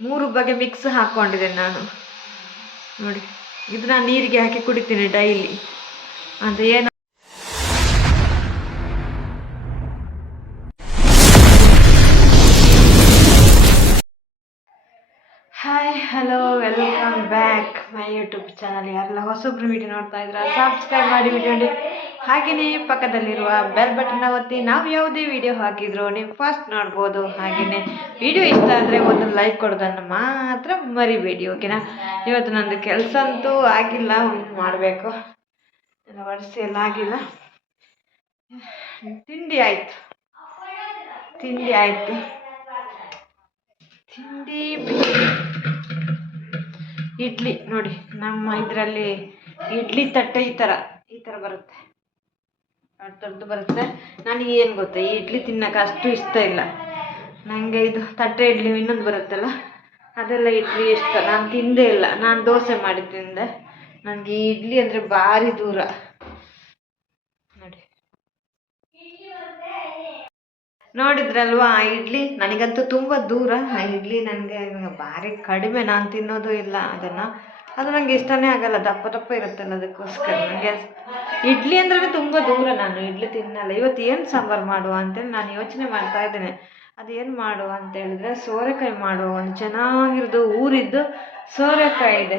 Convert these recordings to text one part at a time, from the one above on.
ಮೂರು ಬಗೆ ಮಿಕ್ಸ್ ಹಾಕ್ಕೊಂಡಿದ್ದೇನೆ ನಾನು. ನೋಡಿ, ಇದು ನಾನು ನೀರಿಗೆ ಹಾಕಿ ಕುಡಿತೀನಿ ಡೈಲಿ. ಅಂದರೆ ಏನು hi hello welcome back my YouTube channel ಯಾರೆಲ್ಲ ಹೊಸೊಬ್ರು ವಿಡಿಯೋ ನೋಡ್ತಾ ಇದ್ರ ಸಬ್ಸ್ಕ್ರೈಬ್ ಮಾಡಿ ವಿಡಿಯೋ ಹಾಗೆಯೇ ಪಕ್ಕದಲ್ಲಿರುವ ಬೆಲ್ ಬಟನ್ ಒತ್ತಿ ನಾವು ಯಾವುದೇ ವಿಡಿಯೋ ಹಾಕಿದ್ರು ನೀವು ಫಸ್ಟ್ ನೋಡ್ಬೋದು. ಹಾಗೆಯೇ ವಿಡಿಯೋ ಇಷ್ಟ ಆದರೆ ಒಂದು ಲೈಕ್ ಕೊಡೋದನ್ನು ಮಾತ್ರ ಮರಿಬೇಡಿ ಓಕೆನಾ ಇವತ್ತು ನಂದು ಕೆಲಸ ಅಂತೂ ಆಗಿಲ್ಲ ಮಾಡಬೇಕು. ಎಲ್ಲ ಒಡಿಸಿ ಎಲ್ಲ ಆಗಿಲ್ಲ. ತಿಂಡಿ ಆಯಿತು. ತಿಂಡಿ ಆಯಿತು. ತಿಂಡಿ ಇಡ್ಲಿ ನೋಡಿ, ನಮ್ಮ ಇದರಲ್ಲಿ ಇಡ್ಲಿ ತಟ್ಟೆ ಈ ಥರ ಈ ಥರ ಬರುತ್ತೆ. ದೊಡ್ಡದು ಬರುತ್ತೆ. ನನಗೆ ಏನು ಗೊತ್ತಾ, ಈ ಇಡ್ಲಿ ತಿನ್ನಕ್ಕೆ ಅಷ್ಟು ಇಷ್ಟ ಇಲ್ಲ. ನನಗೆ ಇದು ತಟ್ಟೆ ಇಡ್ಲಿ ಇನ್ನೊಂದು ಬರುತ್ತಲ್ಲ, ಅದೆಲ್ಲ ಇಡ್ಲಿ ಇಷ್ಟ. ನಾನು ತಿಂದೇ ಇಲ್ಲ. ನಾನು ದೋಸೆ ಮಾಡಿ ತಿಂದೆ ನನಗೆ ಈ ಇಡ್ಲಿ ಅಂದರೆ ಭಾರಿ ದೂರ. ನೋಡಿ. ನೋಡಿದ್ರಲ್ವಾ, ಆ ಇಡ್ಲಿ? ನನಗಂತೂ ತುಂಬ ದೂರ. ಆ ಇಡ್ಲಿ ನನಗೆ ಭಾರಿ ಕಡಿಮೆ. ನಾನು ತಿನ್ನೋದು ಇಲ್ಲ ಅದನ್ನು. ಅದು ನನಗೆ ಇಷ್ಟನೇ ಆಗಲ್ಲ, ದಪ್ಪ ದಪ್ಪ ಇರುತ್ತಲ್ಲ ಅದಕ್ಕೋಸ್ಕರ ನನಗೆ ಇಡ್ಲಿ ಅಂದ್ರೆ ತುಂಬ ದೂರ ನಾನು, ಇಡ್ಲಿ ತಿನ್ನಲ್ಲ. ಇವತ್ತು ಏನು ಸಾಂಬಾರು ಮಾಡುವ ಅಂತೇಳಿ ನಾನು ಯೋಚನೆ ಮಾಡ್ತಾ ಇದ್ದೇನೆ. ಅದೇನು ಮಾಡುವ ಅಂತ ಹೇಳಿದ್ರೆ ಸೋರೆಕಾಯಿ ಮಾಡುವ. ಒಂದು ಚೆನ್ನಾಗಿರೋದು ಊರಿದ್ದು ಸೋರೆಕಾಯಿ ಇದೆ.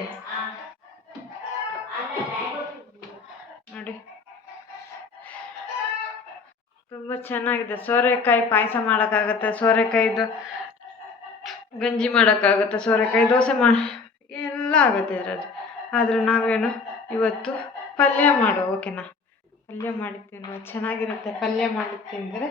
ನೋಡಿ. ತುಂಬ ಚೆನ್ನಾಗಿದೆ. ಸೋರೆಕಾಯಿ ಪಾಯಸ ಮಾಡೋಕ್ಕಾಗತ್ತೆ, ಸೋರೆಕಾಯಿದು ಗಂಜಿ ಮಾಡೋಕ್ಕಾಗುತ್ತೆ, ಸೋರೆಕಾಯಿ ದೋಸೆ ಮಾ ಎಲ್ಲ ಆಗುತ್ತೆ ಅದರಲ್ಲಿ ಆದರೆ ನಾವೇನು ಇವತ್ತು ಪಲ್ಯ ಮಾಡು ಓಕೆನಾ? ಪಲ್ಯ ಮಾಡಿ ತಿನ್ನುವ ಚೆನ್ನಾಗಿರುತ್ತೆ ಪಲ್ಯ ಮಾಡಿ ತಿಂದರೆ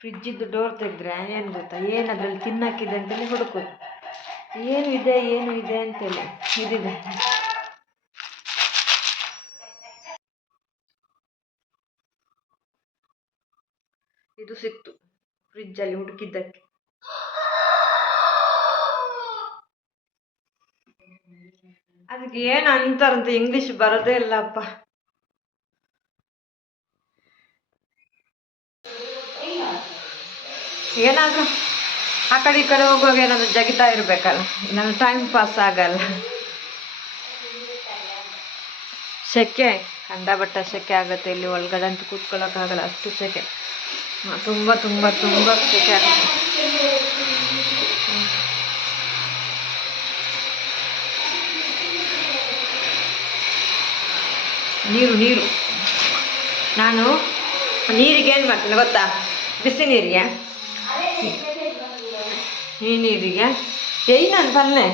ಫ್ರಿಜ್ಜಿದ್ದು ಡೋರ್ ತೆಗೆದ್ರೆ ಏನು ಗೊತ್ತಾ? ಏನು ಅದರಲ್ಲಿ ತಿನ್ನಕ್ಕಿದೆ ಅಂತೇಳಿ ಹುಡುಕೋದು. ಏನು ಇದೆ ಏನು ಇದೆ ಅಂತೇಳಿ ಇದಿದೆ. ಇದು ಸಿಕ್ತು. ಫ್ರಿಜ್ಜಲ್ಲಿ ಹುಡುಕಿದ್ದಕ್ಕೆ. ಅದಕ್ಕೆ ಏನು ಅಂತಾರಂತ ಇಂಗ್ಲಿಷ್ ಬರೋದೇ ಇಲ್ಲಪ್ಪ. ಏನಾದರೂ ಆ ಕಡೆ ಈ ಕಡೆ ಹೋಗುವಾಗ ಏನಾದರೂ ಜಗಿತಾ ಇರಬೇಕಲ್ಲ ನನ್ನ ಟೈಮ್ ಪಾಸ್ ಆಗಲ್ಲ. ಸೆಕೆ ಕಂಡಬಟ್ಟ ಸೆಕೆ ಆಗುತ್ತೆ, ಇಲ್ಲಿ ಒಳಗಡೆ ಅಂತ ಕೂತ್ಕೊಳ್ಳೋಕ್ಕಾಗಲ್ಲ ಅಷ್ಟು ಸೆಕೆ. ತುಂಬ ತುಂಬ ತುಂಬ ಸೆಕೆ ಆಗುತ್ತೆ. ನೀರು ನೀರು. ನಾನು ನೀರಿಗೆ ಏನು ಮಾಡ್ತೀನಿ ಗೊತ್ತಾ? ಬಿಸಿ ನೀರಿಗೆ. ಈ ನೀರಿಗೆ. ಏಯ್ ನಾನು ಪಲ್ಲೆ?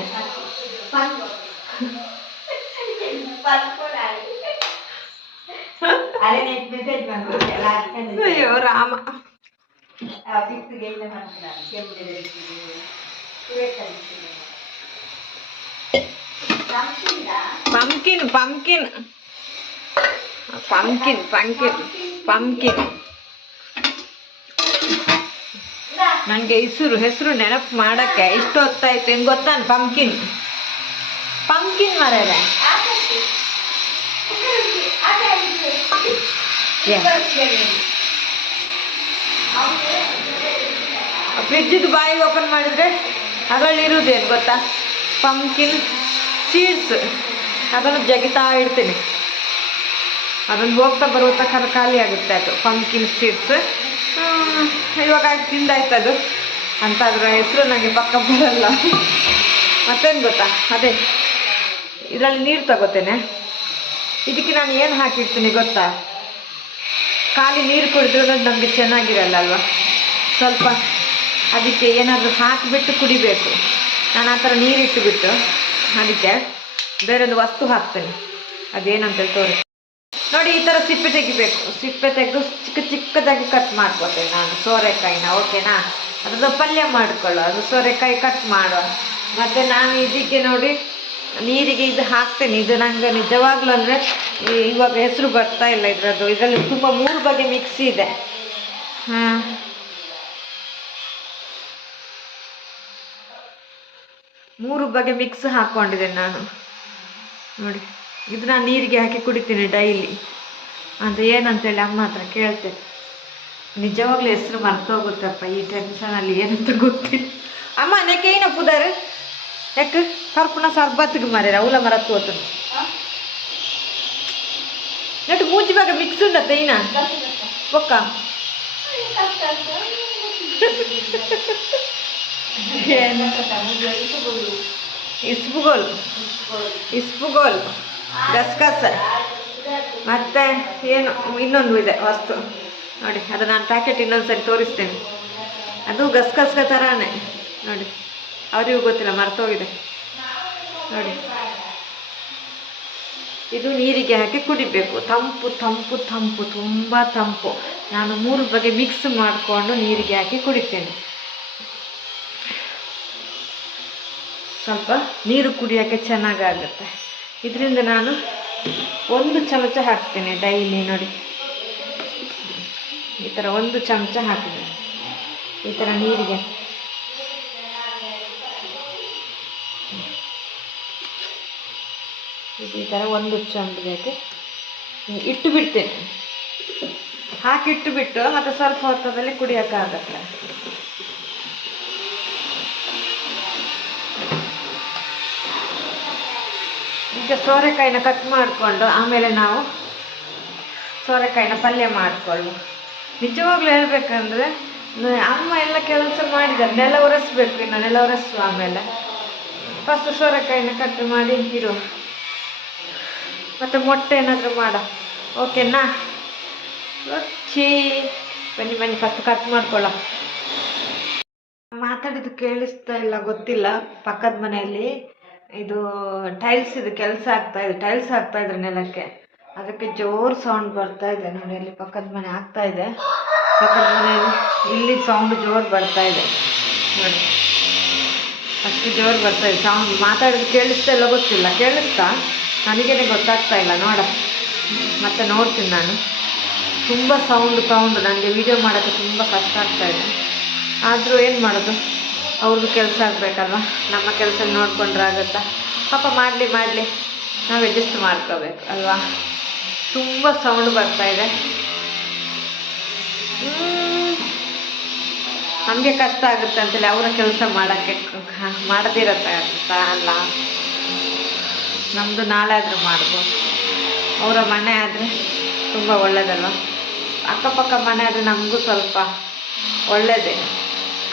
ಅಯ್ಯೋ, ರಾಮ. ಪಂಕಿನ್ ಪಂಕಿನ್ ಪಂಕಿನ್ ಪಂಕಿನ್ ಪಂಕಿನ್ ನನಗೆ ಹೆಸರು ಹೆಸರು ನೆನಪು ಮಾಡಕ್ಕೆ ಇಷ್ಟು ಹೊತ್ತಾಯ್ತು. ಹೆಂಗೆ ಗೊತ್ತಾ? ಪಂಕಿನ್ ಪಂಕಿನ್ ಮರದ ಫ್ರಿಜ್ಜಿದು ಬಾಯಿ ಓಪನ್ ಮಾಡಿದ್ರೆ ಅದರಲ್ಲಿ ಇರುವುದೇನು ಗೊತ್ತಾ? ಪಂಕಿನ್ ಸೀಡ್ಸ್ ಅದನ್ನು ಜಗಿತಾ ಇಡ್ತೀನಿ. ಅದನ್ನು ಹೋಗ್ತಾ ಬರುವ ಖಾಲಿ ಖಾಲಿ ಆಗುತ್ತೆ ಅದು ಪಂಕಿನ್ ಸೀಡ್ಸ್ ಇವಾಗ ತಿಂದಾಯ್ತು ಅದು. ಅಂತ ಅದರ ಹೆಸರು ನನಗೆ ಪಕ್ಕ ಬರಲ್ಲ. ಮತ್ತೇನು ಗೊತ್ತಾ? ಅದೇ, ಇದರಲ್ಲಿ ನೀರು ತಗೋತೇನೆ. ಇದಕ್ಕೆ ನಾನು ಏನು ಹಾಕಿರ್ತೀನಿ ಗೊತ್ತಾ? ಖಾಲಿ ನೀರು ಕುಡಿದ್ರೆ ನಮಗೆ ಚೆನ್ನಾಗಿರಲ್ಲ ಅಲ್ವಾ? ಸ್ವಲ್ಪ ಅದಕ್ಕೆ ಏನಾದರೂ ಹಾಕಿಬಿಟ್ಟು ಕುಡಿಬೇಕು. ನಾನು ಆ ಥರ ನೀರಿಟ್ಟುಬಿಟ್ಟು ಅದಕ್ಕೆ ಬೇರೊಂದು ವಸ್ತು ಹಾಕ್ತೇನೆ. ಅದೇನಂತೇಳಿ ತೋರಿಸಿ ನೋಡಿ ಈ ಥರ ಸಿಪ್ಪೆ ತೆಗಿಬೇಕು. ಸಿಪ್ಪೆ ತೆಗೆದು ಚಿಕ್ಕ ಚಿಕ್ಕದಾಗಿ ಕಟ್ ಮಾಡ್ಕೊತೇನೆ ನಾನು ಸೋರೆಕಾಯಿನ ಓಕೆನಾ ಅದ್ರದ್ದು ಪಲ್ಯ ಮಾಡ್ಕೊಳ್ಳೋ ಅದು ಸೋರೆಕಾಯಿ ಕಟ್ ಮಾಡುವ ಮತ್ತು ನಾನು ಇದಕ್ಕೆ ನೋಡಿ ನೀರಿಗೆ ಇದು ಹಾಕ್ತೇನೆ. ಇದು ನನಗೆ ನಿಜವಾಗ್ಲೂ ಅಂದರೆ ಇವಾಗ ಹೆಸರು ಬರ್ತಾ ಇಲ್ಲ ಇದರದ್ದು. ಇದರಲ್ಲಿ ತುಂಬ ಮೂರು ಬಗೆ ಮಿಕ್ಸಿ ಇದೆ. ಹಾಂ ಮೂರು ಬಗೆ ಮಿಕ್ಸ್ ಹಾಕ್ಕೊಂಡಿದ್ದೇನೆ ನಾನು. ನೋಡಿ. ಇದು ನಾನು ನೀರಿಗೆ ಹಾಕಿ ಕುಡಿತೀನಿ ಡೈಲಿ. ಅಂತ ಏನಂತೇಳಿ ಅಮ್ಮ ಹತ್ರ ಕೇಳ್ತೇನೆ. ನಿಜವಾಗ್ಲೂ ಹೆಸರು ಮರ್ತೋಗುತ್ತಪ್ಪ ಈ ಟೆನ್ಷನಲ್ಲಿ ಏನಂತ ಗೊತ್ತಿಲ್ಲ. ಅಮ್ಮ ನೆಕ್ಕೇನ ಪುದಾರ್ ಯಾಕೆ? ಕರ್ಪುನ ಸರ್ಬತ್ತಿಗೆ ಮಾರ್ಯಾರ ಅವಲ ಮರತ್ ಹೋತು ನೆಟ್ಟು ಮೂಜಿ ಬಾಗ ಮಿಕ್ಸ್ ಉಂಡತ್ತ ಈನ ಒಕ್ಕ ಏನು? ಇಸ್ಬುಗೋಲ್. ಇಸ್ಬುಗೋಲ್. ಗಸಗಸ ಮತ್ತೆ ಏನು, ಇನ್ನೊಂದು ಇದೆ ವಸ್ತು. ನೋಡಿ, ಅದು ನಾನು ಪ್ಯಾಕೆಟ್ ಇನ್ನೊಂದು ಸರಿ ತೋರಿಸ್ತೇನೆ. ಅದು ಗಸ್ಗಸ್ಗ ಥರನೇ ನೋಡಿ, ಅವರಿಗೂ ಗೊತ್ತಿಲ್ಲ, ಮರ್ತೋಗಿದೆ. ನೋಡಿ. ಇದು ನೀರಿಗೆ ಹಾಕಿ ಕುಡಿಬೇಕು. ತಂಪು ತಂಪು ತಂಪು, ತುಂಬ ತಂಪು. ನಾನು ಮೂರು ಬಗೆ ಮಿಕ್ಸ್ ಮಾಡಿಕೊಂಡು ನೀರಿಗೆ ಹಾಕಿ ಕುಡಿತೇನೆ. ಸ್ವಲ್ಪ ನೀರು ಕುಡಿಯೋಕ್ಕೆ ಚೆನ್ನಾಗಾಗುತ್ತೆ. ಇದರಿಂದ ನಾನು ಒಂದು ಚಮಚ ಹಾಕ್ತೇನೆ ಡೈಲಿ ನೋಡಿ. ಈ ಥರ ಒಂದು ಚಮಚ ಹಾಕಿದೆ ಈ ಥರ ನೀರಿಗೆ. ಈ ಥರ ಒಂದು ಚಮಚಕ್ಕೆ ಇಟ್ಟು ಬಿಡ್ತೇನೆ. ಹಾಕಿಟ್ಟು ಬಿಟ್ಟು ಮತ್ತು ಸ್ವಲ್ಪ ಹೊತ್ತದಲ್ಲಿ ಕುಡಿಯೋಕ್ಕಾಗತ್ತೆ ಈಗ ಸೋರೆಕಾಯಿನ ಕಟ್ ಮಾಡಿಕೊಂಡು, ಆಮೇಲೆ ನಾವು ಸೋರೆಕಾಯಿನ ಪಲ್ಯ ಮಾಡಿಕೊಳ್ಳು ನಿಜವಾಗ್ಲೂ ಹೇಳ್ಬೇಕಂದ್ರೆ ಅಮ್ಮ ಎಲ್ಲ ಕೆಲಸ ಮಾಡಿದ್ದಾರೆ ನೆಲ ಒರೆಸ್ಬೇಕು, ಇನ್ನು ನೆಲ ಒರೆಸು ಆಮೇಲೆ. ಫಸ್ಟ್ ಸೋರೆಕಾಯಿನ ಕಟ್ ಮಾಡಿ, ಇಡು. ಮತ್ತು ಮೊಟ್ಟೆ ಏನಾದರೂ ಮಾಡ. ಓಕೆನಾ ಓಕೆ ಬನ್ನಿ ಬನ್ನಿ ಫಸ್ಟ್ ಕಟ್ ಮಾಡ್ಕೊಳ್ಳ ಮಾತಾಡಿದ್ದು ಕೇಳಿಸ್ತಾ ಇಲ್ಲ, ಗೊತ್ತಿಲ್ಲ. ಪಕ್ಕದ ಮನೆಯಲ್ಲಿ. ಇದು ಟೈಲ್ಸ್ ಇದು ಕೆಲಸ ಆಗ್ತಾ ಇದೆ ಟೈಲ್ಸ್ ಆಗ್ತಾ ಇದ್ರೆ ನೆಲಕ್ಕೆ. ಅದಕ್ಕೆ ಜೋರು ಸೌಂಡ್ ಬರ್ತಾ ಇದೆ ನೋಡಿ, ಅಲ್ಲಿ ಪಕ್ಕದ ಮನೆ ಆಗ್ತಾ ಇದೆ. ಪಕ್ಕದ ಮನೆಯಲ್ಲಿ ಇಲ್ಲಿ ಸೌಂಡ್ ಜೋರು ಬರ್ತಾ ಇದೆ. ನೋಡಿ. ಅಷ್ಟು ಜೋರು ಬರ್ತಾ ಇದೆ. ಸೌಂಡ್ ಮಾತಾಡೋದು ಕೇಳಿಸ್ತಾ ಇಲ್ಲ ಗೊತ್ತಿಲ್ಲ. ಕೇಳಿಸ್ತಾ? ನನಗೇನೆ ಗೊತ್ತಾಗ್ತಾ ಇಲ್ಲ. ನೋಡ. ಮತ್ತೆ ನೋಡ್ತೀನಿ ನಾನು. ತುಂಬ ಸೌಂಡ್ ಸೌಂಡ್ ನನಗೆ ವಿಡಿಯೋ ಮಾಡೋಕ್ಕೆ ತುಂಬ ಕಷ್ಟ ಆಗ್ತಾ ಇದೆ. ಆದರೂ ಏನು ಮಾಡೋದು? ಅವ್ರದ್ದು ಕೆಲಸ ಆಗಬೇಕಲ್ವ? ನಮ್ಮ ಕೆಲಸ ನೋಡ್ಕೊಂಡ್ರೆ ಆಗುತ್ತಾ? ಪಾಪ ಮಾಡಲಿ ಮಾಡಲಿ. ನಾವು ಅಡ್ಜಸ್ಟ್ ಮಾಡ್ಕೋಬೇಕು, ಅಲ್ವಾ? ತುಂಬ ಸೌಂಡ್ ಬರ್ತಾ ಇದೆ. ನಮಗೆ ಕಷ್ಟ ಆಗುತ್ತೆ ಅಂತೇಳಿ ಅವರ ಕೆಲಸ ಮಾಡೋಕ್ಕೆ ಮಾಡದಿರತ್ತ ಅಲ್ಲ. ನಮ್ಮದು ನಾಳೆ ಆದರೂ ಮಾಡ್ಬೋದು. ಅವರ ಮನೆ ಆದರೆ ತುಂಬ ಒಳ್ಳೇದಲ್ವ? ಅಕ್ಕಪಕ್ಕ ಮನೆ ಆದರೆ ನಮಗೂ ಸ್ವಲ್ಪ ಒಳ್ಳೆಯದೇ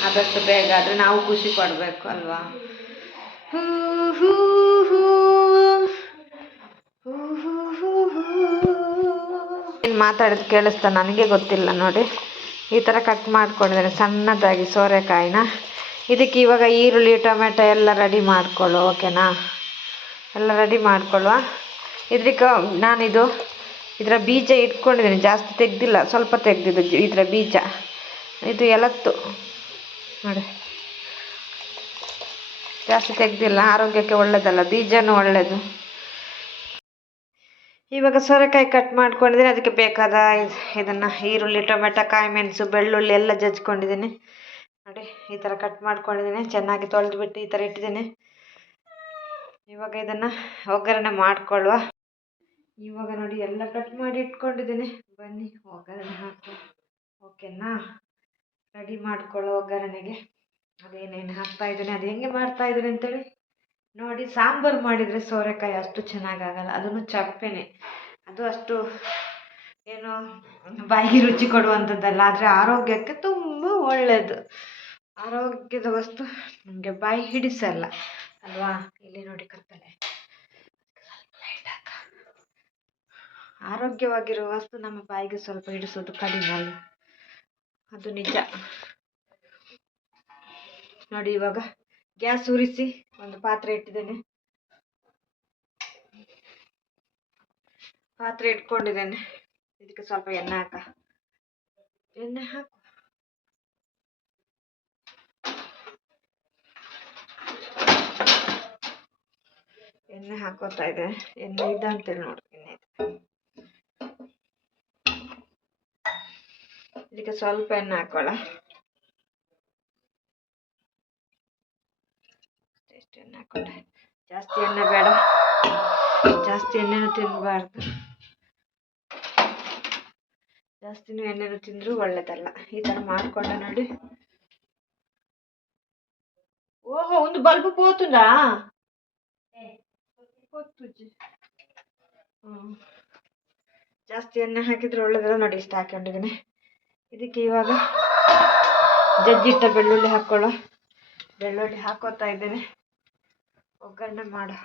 ಆದಷ್ಟು ಬೇಗ ಆದರೆ ನಾವು ಖುಷಿ ಪಡಬೇಕು ಅಲ್ವಾ? ಹೂ ಹೂ. ಮಾತಾಡೋದು ಕೇಳಿಸ್ತಾ ನನಗೆ ಗೊತ್ತಿಲ್ಲ ನೋಡಿ. ಈ ಥರ ಕಟ್ ಮಾಡ್ಕೊಂಡಿದ್ದೇನೆ ಸಣ್ಣದಾಗಿ ಸೋರೆಕಾಯಿನ? ಇದಕ್ಕೆ ಇವಾಗ ಈರುಳ್ಳಿ, ಟೊಮೆಟೊ ಎಲ್ಲ ರೆಡಿ ಮಾಡ್ಕೊಳ್ಳು ಓಕೆನಾ ಎಲ್ಲ ರೆಡಿ ಮಾಡ್ಕೊಳ್ಳುವ. ಇದಕ್ಕೆ ನಾನಿದು ಇದರ ಬೀಜ ಇಟ್ಕೊಂಡಿದ್ದೀನಿ, ಜಾಸ್ತಿ ತೆಗ್ದಿಲ್ಲ, ಸ್ವಲ್ಪ ತೆಗ್ದಿದ್ದು ಇದರ ಬೀಜ. ಇದು ಎಲತ್ತು. ನೋಡಿ. ಜಾಸ್ತಿ ತೆಗ್ದಿಲ್ಲ, ಆರೋಗ್ಯಕ್ಕೆ ಒಳ್ಳೇದಲ್ಲ, ಬೀಜನೂ ಒಳ್ಳೆಯದು ಇವಾಗ ಸೋರೆಕಾಯಿ ಕಟ್ ಮಾಡ್ಕೊಂಡಿದ್ದೀನಿ, ಅದಕ್ಕೆ ಬೇಕಾದ ಇದ್- ಇದನ್ನು ಈರುಳ್ಳಿ, ಟೊಮೆಟೊ, ಕಾಯಿ ಮೆಣಸು, ಬೆಳ್ಳುಳ್ಳಿ ಎಲ್ಲ ಜಜ್ಕೊಂಡಿದ್ದೀನಿ. ನೋಡಿ, ಈ ಥರ ಕಟ್ ಮಾಡ್ಕೊಂಡಿದ್ದೀನಿ, ಚೆನ್ನಾಗಿ ತೊಳೆದ್ಬಿಟ್ಟು ಈ ಥರ ಇಟ್ಟಿದ್ದೀನಿ. ಇವಾಗ ಇದನ್ನು ಒಗ್ಗರಣೆ ಮಾಡ್ಕೊಳ್ಳುವ. ಇವಾಗ ನೋಡಿ, ಎಲ್ಲ ಕಟ್ ಮಾಡಿ ಇಟ್ಕೊಂಡಿದ್ದೀನಿ. ಬನ್ನಿ, ಒಗ್ಗರಣೆ ಹಾಕಿ ಓಕೆನಾ ರೆಡಿ ಮಾಡ್ಕೊಳ್ಳೋ ಒಗ್ಗರಣೆಗೆ. ಅದೇನೇನು ಹಾಕ್ತಾ ಇದ್ದೀನಿ, ಅದು ಹೆಂಗೆ ಮಾಡ್ತಾ ಇದ್ದೀನಿ ಅಂತೇಳಿ? ನೋಡಿ, ಸಾಂಬಾರು ಮಾಡಿದರೆ ಸೋರೆಕಾಯಿ ಅಷ್ಟು ಚೆನ್ನಾಗಾಗಲ್ಲ, ಅದನ್ನು ಚಪ್ಪೆನೆ ಅದು ಅಷ್ಟು ಏನು ಬಾಯಿಗೆ ರುಚಿ ಕೊಡುವಂಥದ್ದಲ್ಲ, ಆದರೆ ಆರೋಗ್ಯಕ್ಕೆ ತುಂಬ ಒಳ್ಳೆಯದು ಆರೋಗ್ಯದ ವಸ್ತು ನಮಗೆ ಬಾಯಿ ಹಿಡಿಸಲ್ಲ, ಅಲ್ವಾ? ಇಲ್ಲಿ ನೋಡಿ ಕತ್ತಲೆ. ಆರೋಗ್ಯವಾಗಿರುವ ವಸ್ತು ನಮ್ಮ ಬಾಯಿಗೆ ಸ್ವಲ್ಪ ಹಿಡಿಸೋದು ಕಡಿಮೆ ಅಲ್ಲ ಅದು ನಿಜ. ನೋಡಿ ಇವಾಗ ಗ್ಯಾಸ್ ಉರಿಸಿ ಒಂದು ಪಾತ್ರೆ ಇಟ್ಟಿದ್ದೇನೆ. ಪಾತ್ರೆ ಇಟ್ಕೊಂಡಿದ್ದೇನೆ. ಇದಕ್ಕೆ ಸ್ವಲ್ಪ ಎಣ್ಣೆ ಹಾಕ. ಎಣ್ಣೆ ಹಾಕು. ಎಣ್ಣೆ ಹಾಕೋತಾ ಇದೆ ಎಣ್ಣೆ ಇದೆ ಅಂತೇಳಿ ನೋಡಿ ಇದೆ ಇದಕ್ಕೆ ಸ್ವಲ್ಪ ಎಣ್ಣೆ ಹಾಕೋಳ ಎಷ್ಟು ಎಣ್ಣೆ ಹಾಕೊಂಡೆ ಜಾಸ್ತಿ ಎಣ್ಣೆ ಬೇಡ ಜಾಸ್ತಿ ಎಣ್ಣೆನೂ ತಿನ್ನಬಾರ್ದು ಜಾಸ್ತಿನೂ ಎಣ್ಣೆನು ತಿಂದರೂ ಒಳ್ಳೇದಲ್ಲ ಈ ಥರ ಮಾಡಿಕೊಂಡೆ ನೋಡಿ ಓಹೋ ಒಂದು ಬಲ್ಬ್ పోతుందా పోతుంది ಹ್ಮ್. ಜಾಸ್ತಿ ಎಣ್ಣೆ ಹಾಕಿದ್ರೆ ಒಳ್ಳೇದಲ್ಲ ನೋಡಿ ಇಷ್ಟ ಹಾಕೊಂಡಿದ್ದೀನಿ ಇದಕ್ಕೆ ಇವಾಗ ಜಜ್ಜಿಟ್ಟ ಬೆಳ್ಳುಳ್ಳಿ ಹಾಕೊಳ್ಳೋ. ಬೆಳ್ಳುಳ್ಳಿ ಹಾಕೋತಾ ಇದ್ದೇನೆ. ಒಗ್ಗರಣೆ ಮಾಡೋ.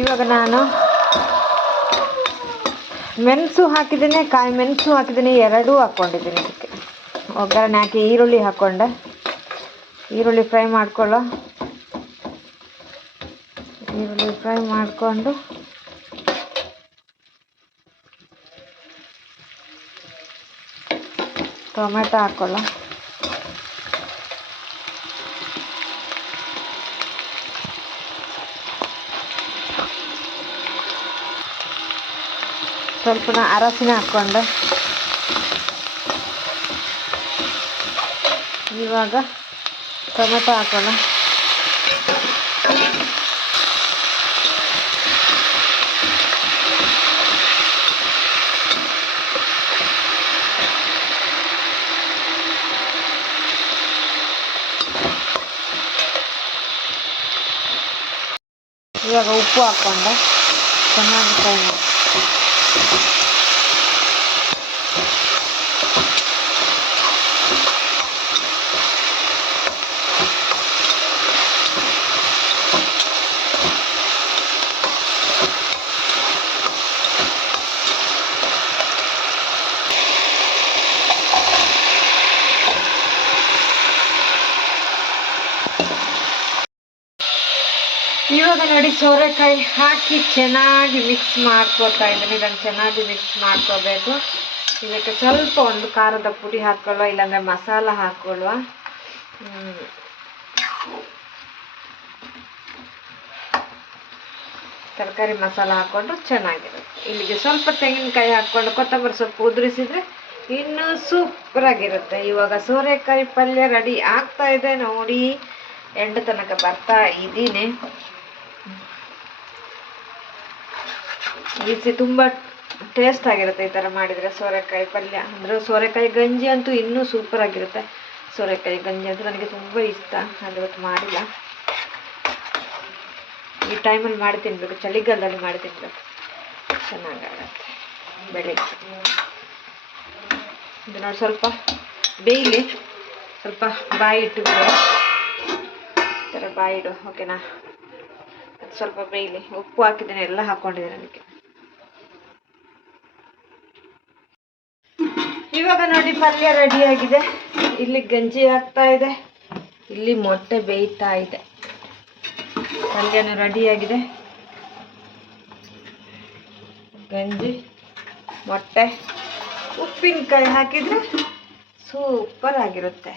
ಇವಾಗ ನಾನು ಮೆಣಸು ಹಾಕಿದ್ದೀನಿ, ಕಾಯಿ ಮೆಣಸು ಹಾಕಿದ್ದೀನಿ, ಎರಡೂ ಹಾಕ್ಕೊಂಡಿದ್ದೀನಿ ಇದಕ್ಕೆ. ಒಗ್ಗರಣೆ ಹಾಕಿ ಈರುಳ್ಳಿ ಹಾಕ್ಕೊಂಡೆ ಈರುಳ್ಳಿ ಫ್ರೈ ಮಾಡ್ಕೊಳ್ಳೋ. ಈರುಳ್ಳಿ ಫ್ರೈ ಮಾಡಿಕೊಂಡು ಟೊಮೆಟೊ ಹಾಕೊಳ್ಳ. ಸ್ವಲ್ಪ ಅರಸಿನ ಹಾಕ್ಕೊಂಡು. ಇವಾಗ ಟೊಮೆಟೊ ಹಾಕೋಣ ಇವಾಗ ಉಪ್ಪು ಹಾಕ್ಕೊಂಡೆ ಚೆನ್ನಾಗಿ ಫ್ರೈ ಮಾಡಿ ಇವಾಗ ನೋಡಿ ಸೋರೆಕಾಯಿ ಹಾಕಿ ಚೆನ್ನಾಗಿ ಮಿಕ್ಸ್ ಮಾಡ್ಕೊತಾ ಇದ್ದೀನಿ. ಇದನ್ನು ಚೆನ್ನಾಗಿ ಮಿಕ್ಸ್ ಮಾಡ್ಕೋಬೇಕು ಇದಕ್ಕೆ ಸ್ವಲ್ಪ ಒಂದು ಖಾರದ ಪುಡಿ ಹಾಕ್ಕೊಳ್ಳುವ ಇಲ್ಲಾಂದರೆ ಮಸಾಲ ಹಾಕೊಳ್ಳುವ. ತರಕಾರಿ ಮಸಾಲ ಹಾಕ್ಕೊಂಡು ಚೆನ್ನಾಗಿರುತ್ತೆ. ಇಲ್ಲಿಗೆ ಸ್ವಲ್ಪ ತೆಂಗಿನಕಾಯಿ ಹಾಕ್ಕೊಂಡು ಕೊತ್ತಂಬರಿ ಸೊಪ್ಪು ಉದುರಿಸಿದರೆ ಇನ್ನೂ ಸೂಪರಾಗಿರುತ್ತೆ ಇವಾಗ ಸೋರೆಕಾಯಿ ಪಲ್ಯ ರೆಡಿ ಆಗ್ತಾ ಇದೆ. ನೋಡಿ, ಎಂಟು ತನಕ ಬರ್ತಾ ಇದ್ದೀನಿ. ಈಸಿ ತುಂಬ ಟೇಸ್ಟ್ ಆಗಿರುತ್ತೆ ಈ ಥರ ಮಾಡಿದರೆ ಸೋರೆಕಾಯಿ ಪಲ್ಯ. ಅಂದರೆ ಸೋರೆಕಾಯಿ ಗಂಜಿ ಅಂತೂ ಇನ್ನೂ ಸೂಪರ್ ಆಗಿರುತ್ತೆ. ಸೋರೆಕಾಯಿ ಗಂಜಿ ಅಂತೂ ನನಗೆ ತುಂಬ ಇಷ್ಟ ಇವತ್ತು ಮಾಡಿಲ್ಲ. ಈ ಟೈಮಲ್ಲಿ ಮಾಡಿ ತಿನ್ಬೇಕು, ಚಳಿಗಾಲದಲ್ಲಿ ಮಾಡಿ ತಿನ್ಬೇಕು. ಚೆನ್ನಾಗಾಗತ್ತೆ ಬೆಳಿಗ್ಗೆ. ಇದು ನೋಡಿ ಸ್ವಲ್ಪ ಬೇಯಲಿ, ಸ್ವಲ್ಪ ಬಾಯಿ ಇಟ್ಟು. ಈ ಥರ ಬಾಯಿ ಇಡು ಓಕೆನಾ ಸ್ವಲ್ಪ ಬೇಯಲಿ ಉಪ್ಪು ಹಾಕಿದ್ದೇನೆ, ಎಲ್ಲ ಹಾಕ್ಕೊಂಡಿದ್ದೇನೆ ಅದಕ್ಕೆ. ಇವಾಗ ನೋಡಿ ಪಲ್ಯ ರೆಡಿಯಾಗಿದೆ ಇಲ್ಲಿ ಗಂಜಿ ಆಗ್ತಾ ಇದೆ. ಇಲ್ಲಿ ಮೊಟ್ಟೆ ಬೇಯ್ತಾ ಇದೆ. ಪಲ್ಯನೂ ರೆಡಿಯಾಗಿದೆ ಗಂಜಿ, ಮೊಟ್ಟೆ, ಉಪ್ಪಿನಕಾಯಿ ಹಾಕಿದರೆ ಸೂಪರ್ ಆಗಿರುತ್ತೆ.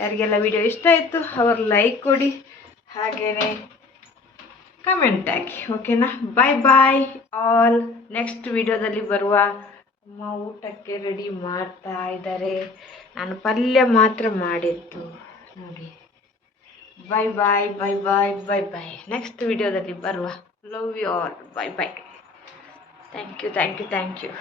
ಯಾರಿಗೆಲ್ಲ ವಿಡಿಯೋ ಇಷ್ಟ ಆಯಿತು, ಅವರು ಲೈಕ್ ಕೊಡಿ. ಹಾಗೆಯೇ ಕಮೆಂಟ್ ಹಾಕಿ ಓಕೆನಾ ಬಾಯ್ ಬಾಯ್ ಆಲ್ ನೆಕ್ಸ್ಟ್ ವಿಡಿಯೋದಲ್ಲಿ ಬರುವ ಅಮ್ಮ ಊಟಕ್ಕೆ ರೆಡಿ ಮಾಡ್ತಾ ಇದ್ದಾರೆ. ನಾನು ಪಲ್ಯ ಮಾತ್ರ ಮಾಡಿದ್ದು. ನೋಡಿ. ಬಾಯ್ ಬಾಯ್ ಬಾಯ್ ಬಾಯ್ ಬಾಯ್ ಬಾಯ್ ನೆಕ್ಸ್ಟ್ ವಿಡಿಯೋದಲ್ಲಿ ಬರುವ love you all bye bye thank you thank you thank you